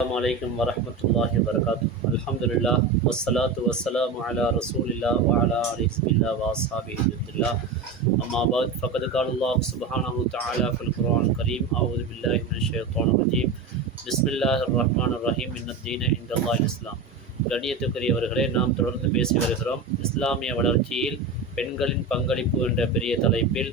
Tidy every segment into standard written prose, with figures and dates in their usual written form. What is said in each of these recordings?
السلام عليكم ورحمة الله وبركاته. الحمد لله والصلاة والسلام على رسول الله وعلى آله حزب الله وأصحابه حزب الله. أما بعد فقد قال الله سبحانه وتعالى في القرآن الكريم: أعوذ بالله من الشيطان الرجيم. بسم الله الرحمن الرحيم. إن الدين عند الله الإسلام. கண்ணியத்துக்குரியவர்களே, நாம் தொடர்ந்து பேசி வருகிறோம் இஸ்லாமிய வளர்ச்சியில் பெண்களின் பங்களிப்பு என்ற பெரிய தலைப்பில்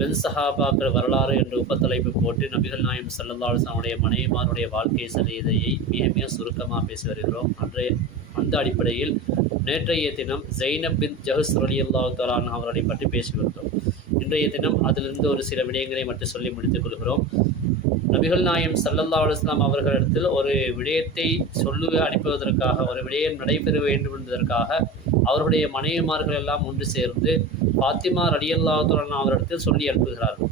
பெண் சஹாபாக்கள் வரலாறு என்ற உபத்தலைப்பு போட்டு நபிகள் நாயகம் ஸல்லல்லாஹு அலைஹி வஸல்லம் உடைய மனைவிமாருடைய வாழ்க்கை சரிதையை மிக சுருக்கமாக பேசி வருகிறோம். அந்த அடிப்படையில் நேற்றைய தினம் ஜைனப் பின் ஜஹஷ் ரலியல்லாஹு தஆலா அன்ஹா அவர்களை பற்றி பேசி வந்தோம். இன்றைய தினம் அதிலிருந்து ஒரு சில விடயங்களை மட்டும் சொல்லி முடித்துக் கொள்கிறோம். நபிகள் நாயகம் ஸல்லல்லாஹு அலைஹி வஸல்லம் அவர்களிடத்தில் ஒரு விடயத்தை அனுப்புவதற்காக, ஒரு விடயம் நடைபெற வேண்டும் என்பதற்காக அவருடைய மனைவிமார்கள் எல்லாம் ஒன்று சேர்ந்து ஃபாத்திமா ரலியல்லாஹு தஆலா அவரிடத்தில் சொல்லி அனுப்புகிறார்கள்.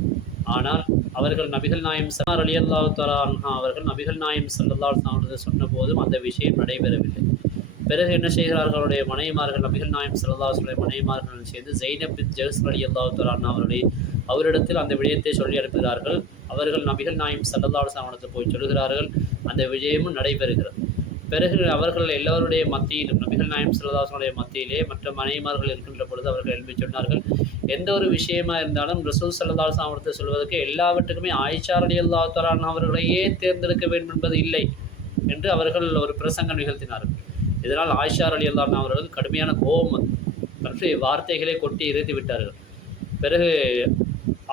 ஆனால் அவர்கள் நபிகள் நாயகம் ரலியல்லாஹு தஆலா அன்ஹா அவர்கள் நபிகள் நாயகம் ஸல்லல்லாஹு அலைஹி வஸல்லம் அவர்கள் சொன்ன போதும் அந்த விஷயம் நடைபெறவில்லை. பிறகு என்ன செய்கிறார்கள்? அவருடைய மனைவிமார்கள், நபிகள் நாயகம் ஸல்லல்லாஹு அலைஹி வஸல்லம் மனைவிமார்கள் சேர்ந்து ஜைனப் பின் ஜஹஷ் ரலியல்லாஹு தஆலா அன்ஹா அவரிடத்தில் அந்த விடயத்தை சொல்லி அனுப்புகிறார்கள். அவர்கள் நபிகள் நாயகம் ஸல்லல்லாஹு அலைஹி வஸல்லம் அவரிடத்தில் போய் சொல்கிறார்கள். அந்த விஜயமும் நடைபெறுகிறது. பிறகு அவர்கள் எல்லோருடைய மத்தியிலும், நபிகள் நாயகம் ஸல்லல்லாஹு அலைஹி வஸல்லம் மத்தியிலே மற்ற மனைவிமார்கள் இருக்கின்ற பொழுது அவர்கள் எழுப்பி சொன்னார்கள், எந்த ஒரு விஷயமா இருந்தாலும் ரசூல் ஸல்லல்லாஹு அலைஹி வஸல்லம் அவரிடத்தில் சொல்வதற்கு எல்லாவற்றுக்குமே ஆயிஷா ரலியல்லாஹு தஆலா அன்ஹா அவர்களையே தேர்ந்தெடுக்க வேண்டும் என்பது இல்லை என்று அவர்கள் ஒரு பிரசங்கம் நிகழ்த்தினார்கள். இதனால் ஆயிஷா ரலியல்லாஹு அன்ஹா அவர்கள் கடுமையான கோபம் பற்றி வார்த்தைகளை கொட்டி இறைத்து விட்டார்கள். பிறகு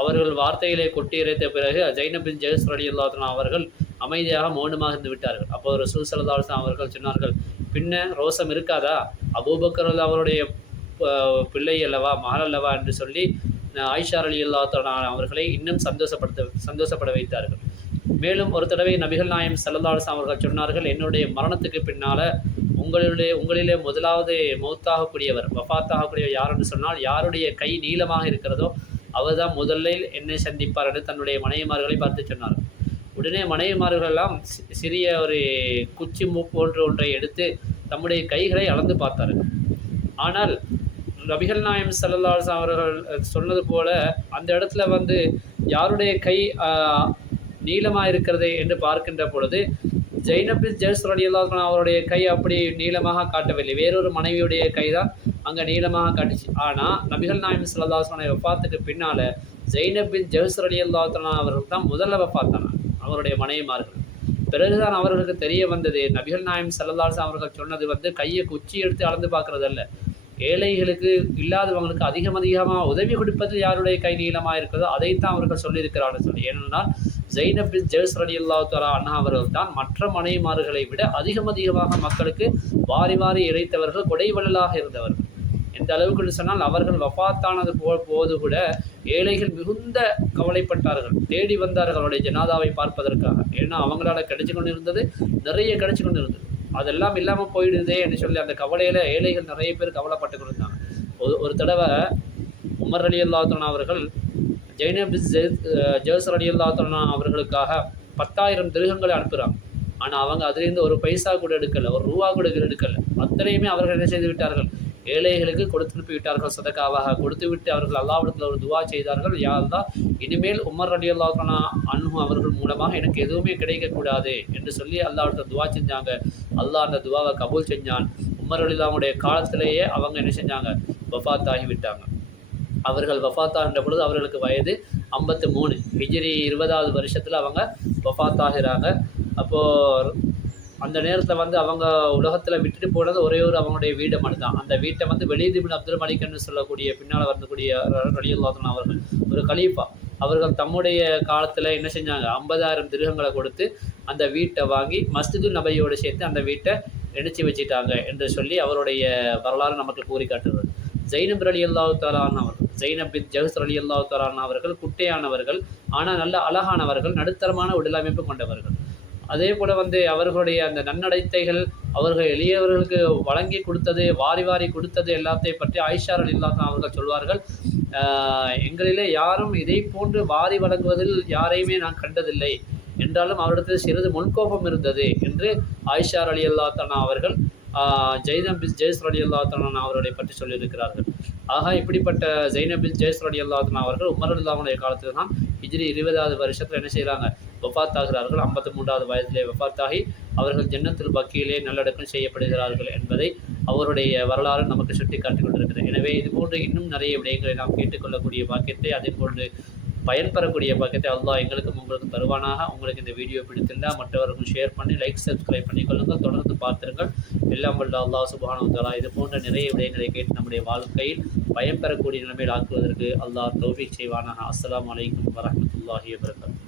அவர்கள் வார்த்தைகளை கொட்டி இறைத்த பிறகு ஜைனப் பின் ஜஹஷ் ரலியல்லாஹு அன்ஹா அவர்கள் அமைதியாக மௌனமாக இருந்து விட்டார்கள். அப்போது ரசூல் ஸல்லல்லாஹு அலைஹி வஸல்லம் அவர்கள் சொன்னார்கள், பின்ன ரோசம் இருக்காதா? அபூபக்கர் அவருடைய பிள்ளை அல்லவா, மகள் அல்லவா என்று சொல்லி ஆயிஷா ரலியல்லாஹு தஆலா அவர்களை இன்னும் சந்தோஷப்பட வைத்தார்கள். மேலும் ஒரு தடவை நபிகள் நாயகம் ஸல்லல்லாஹு அலைஹி வஸல்லம் அவர்கள் சொன்னார்கள், என்னுடைய மரணத்துக்கு பின்னால் உங்களிலே முதலாவது மௌத்தாகக்கூடியவர், வஃபாத்தாகக்கூடியவர் யார் என்று சொன்னால், யாருடைய கை நீளமாக இருக்கிறதோ அவர்தான் முதலில் என்னை சந்திப்பார் என்று தன்னுடைய மனைவிமார்களை பார்த்து சொன்னார்கள். உடனே மனைவிமார்கள் எல்லாம் சிறிய ஒரு குச்சி போன்ற ஒன்றை எடுத்து தம்முடைய கைகளை அளந்து பார்த்தார்கள். ஆனால் நபிகள் நாயகம் ஸல்லல்லாஹு அலைஹி வஸல்லம் அவர்கள் சொன்னது போல அந்த இடத்துல யாருடைய கை நீளமாக இருக்கிறது என்று பார்க்கின்ற பொழுது ஜைனப் பின் ஜஹஷ் ரலியல்லாஹு அன்ஹா அவருடைய கை அப்படி நீளமாக காட்டவில்லை. வேறொரு மனைவியுடைய கை தான் அங்கே நீளமாக காட்டுச்சு. ஆனால் நபிகள் நாயகம் ஸல்லல்லாஹு அலைஹி வஸல்லம் வஃபாத்துக்கு பின்னால் ஜைனப் பின் ஜஹஷ் ரலியல்லாஹு அன்ஹா அவர்கள் தான் முதல்ல வஃபாத்தானார், அவருடைய மனைவிமார்கள். பிறகுதான் அவர்களுக்கு தெரிய வந்தது, நபிகள் நாயகம் ஸல்லல்லாஹு அலைஹி வஸல்லம் அவர்கள் சொன்னது கையை குச்சி எடுத்து அளந்து பார்க்கறதல்ல, ஏழைகளுக்கு இல்லாதவங்களுக்கு அதிகமாக உதவி கொடுப்பதில் யாருடைய கை நீளமாக இருக்கிறதோ அதைத்தான் அவர்கள் சொல்லியிருக்கிறார்கள் சொல்லி. ஏனென்றால் ஜைனப் பின் ஜஹஷ் ரலியல்லாஹு தஆலா அன்ஹா அவர்கள் தான் மற்ற மனைவிமார்களை விட அதிகமாக மக்களுக்கு வாரி இறைத்தவர்கள், கொடைவள்ளலாக இருந்தவர்கள். எந்த அளவுக்கு சொன்னால் அவர்கள் வஃபாத்தானது போது கூட ஏழைகள் மிகுந்த கவலைப்பட்டார்கள், தேடி வந்தார்கள் அவருடைய ஜனாதாவை பார்ப்பதற்காக. ஏன்னா அவங்களால கிடைச்சு கொண்டு இருந்தது, நிறைய கிடைச்சு கொண்டு இருந்தது, அதெல்லாம் இல்லாமல் போயிடுதே என்று சொல்லி அந்த கவலையில் ஏழைகள் நிறைய பேர் கவலைப்பட்டு கொண்டிருந்தாங்க. ஒரு தடவை உமர் ரலியல்லாஹு தஆலா அவர்கள் ஜைனப் பின் ஜஹஷ் ரலியல்லாஹு தஆலா அவர்களுக்காக 10,000 திர்ஹங்களை அனுப்புகிறாங்க. ஆனால் அவங்க அதுலேருந்து ஒரு பைசா கூட எடுக்கலை, ஒரு ரூபா கூட எடுக்கலை. அத்தனையுமே அவர்கள் என்ன செய்து விட்டார்கள்? ஏழைகளுக்கு கொடுத்து விட்டார்கள், சதகாவாக கொடுத்து விட்டு அவர்கள் அல்லாஹ்விடத்தில் ஒரு துவா செய்தார்கள், யா அல்லாஹ், இனிமேல் உமர் ரலியல்லாஹு தஆலா அன்ஹு அவர்கள் மூலமாக எனக்கு எதுவுமே கிடைக்கக்கூடாது என்று சொல்லி அல்லாஹ்விடத்தில் துவா செஞ்சாங்க. அல்லாஹ் அந்த துவாவை கபூல் செஞ்சான். உமர் ரலியல்லாஹுடைய காலத்திலேயே அவங்க என்ன செஞ்சாங்க? வஃபாத்தாகி விட்டாங்க. அவர்கள் வஃபாத்தாகின்ற பொழுது அவர்களுக்கு வயது 53, ஹிஜ்ரி 20வது வருஷத்தில் அவங்க வஃபாத்தாகிறாங்க. அப்போது அந்த நேரத்தில் அவங்க உலகத்தில் விட்டுட்டு போனது ஒரே ஒரு அவங்களுடைய வீடு மட்டும்தான். அந்த வீட்டை வலீத் இப்னு அப்துல் மலிக் என்று சொல்லக்கூடிய பின்னால் வரக்கூடிய ரலியல்லாஹு அன்ஹு அவர்கள் ஒரு கலீஃபா, அவர்கள் தம்முடைய காலத்தில் என்ன செஞ்சாங்க? 50,000 திர்ஹங்களை கொடுத்து அந்த வீட்டை வாங்கி மஸ்ஜிதுன் நபவியோடு சேர்த்து அந்த வீட்டை இணைச்சி வச்சுட்டாங்க என்று சொல்லி அவருடைய வரலாறு நமக்கு கூறி காட்டுறது. ஜைனப் ரலியல்லாஹு தஆலா அன்ஹா அவர்கள், ஜைனப் பின் ஜஹஷ் ரலியல்லாஹு தஆலா அன்ஹா அவர்கள் குட்டையானவர்கள், ஆனால் நல்ல அழகானவர்கள், நடுத்தரமான உடலமைப்பு கொண்டவர்கள். அதே போல் அவர்களுடைய அந்த நன்னடத்தைகள், அவர்கள் எளியவர்களுக்கு வழங்கி கொடுத்தது, வாரி கொடுத்தது எல்லாத்தையும் பற்றி ஆயிஷா ரலியல்லாஹு அன்ஹா அவர்கள் சொல்வார்கள், எங்களிலே யாரும் இதை போன்று வாரி வழங்குவதில் யாரையுமே நான் கண்டதில்லை, என்றாலும் அவரிடத்தில் சிறிது முன்கோபம் இருந்தது என்று ஆயிஷா ரலியல்லாஹு அன்ஹா அவர்கள் ஜைனப் பின் ஜஹஷ் ரலியல்லாஹு தஆலா அவர்களை பற்றி சொல்லியிருக்கிறார்கள். ஆக இப்படிப்பட்ட ஜைனப் பின் ஜஹஷ் ரலியல்லாஹு தஆலா அவர்கள் உமர் ரலியல்லாஹுடைய காலத்தில் தான் ஹிஜ்ரி 20வது வருஷத்தில் என்ன செய்கிறாங்க? வஃபாத்தாகிறார்கள். 53வது வயதிலே வஃபாத்தாகி அவர்கள் ஜன்னத்துல் பக்கியிலே நல்லடக்கம் செய்யப்படுகிறார்கள் என்பதை அவருடைய வரலாறு நமக்கு சுட்டி காட்டிக் கொண்டிருக்கிறது. எனவே இதுபோன்று இன்னும் நிறைய விடயங்களை நாம் கேட்டுக்கொள்ளக்கூடிய பாக்கியத்தை, அதே போன்று பயன்பெறக்கூடிய பாக்கியத்தை அல்லாஹ் எங்களுக்கும் உங்களுக்கும் தருவானாக. உங்களுக்கு இந்த வீடியோ பிடித்திருந்தால் மற்றவர்களுக்கும் ஷேர் பண்ணி லைக் சப்ஸ்கிரைப் பண்ணிக்கொள்ளுங்கள். தொடர்ந்து பார்த்திருங்கள். எல்லாம் வல்ல அல்லாஹ் சுப்ஹானஹு வ தஆலா இது போன்ற நிறைய விடயங்களை கேட்டு நம்முடைய வாழ்க்கையில் பயன்பெறக்கூடிய நிலைமையில் ஆக்குவதற்கு அல்லாஹ் தௌஃபீக் செய்வானாக. அஸ்ஸலாமு அலைக்கும் வரஹ்மத்துல்லாஹி வபரகாத்துஹு.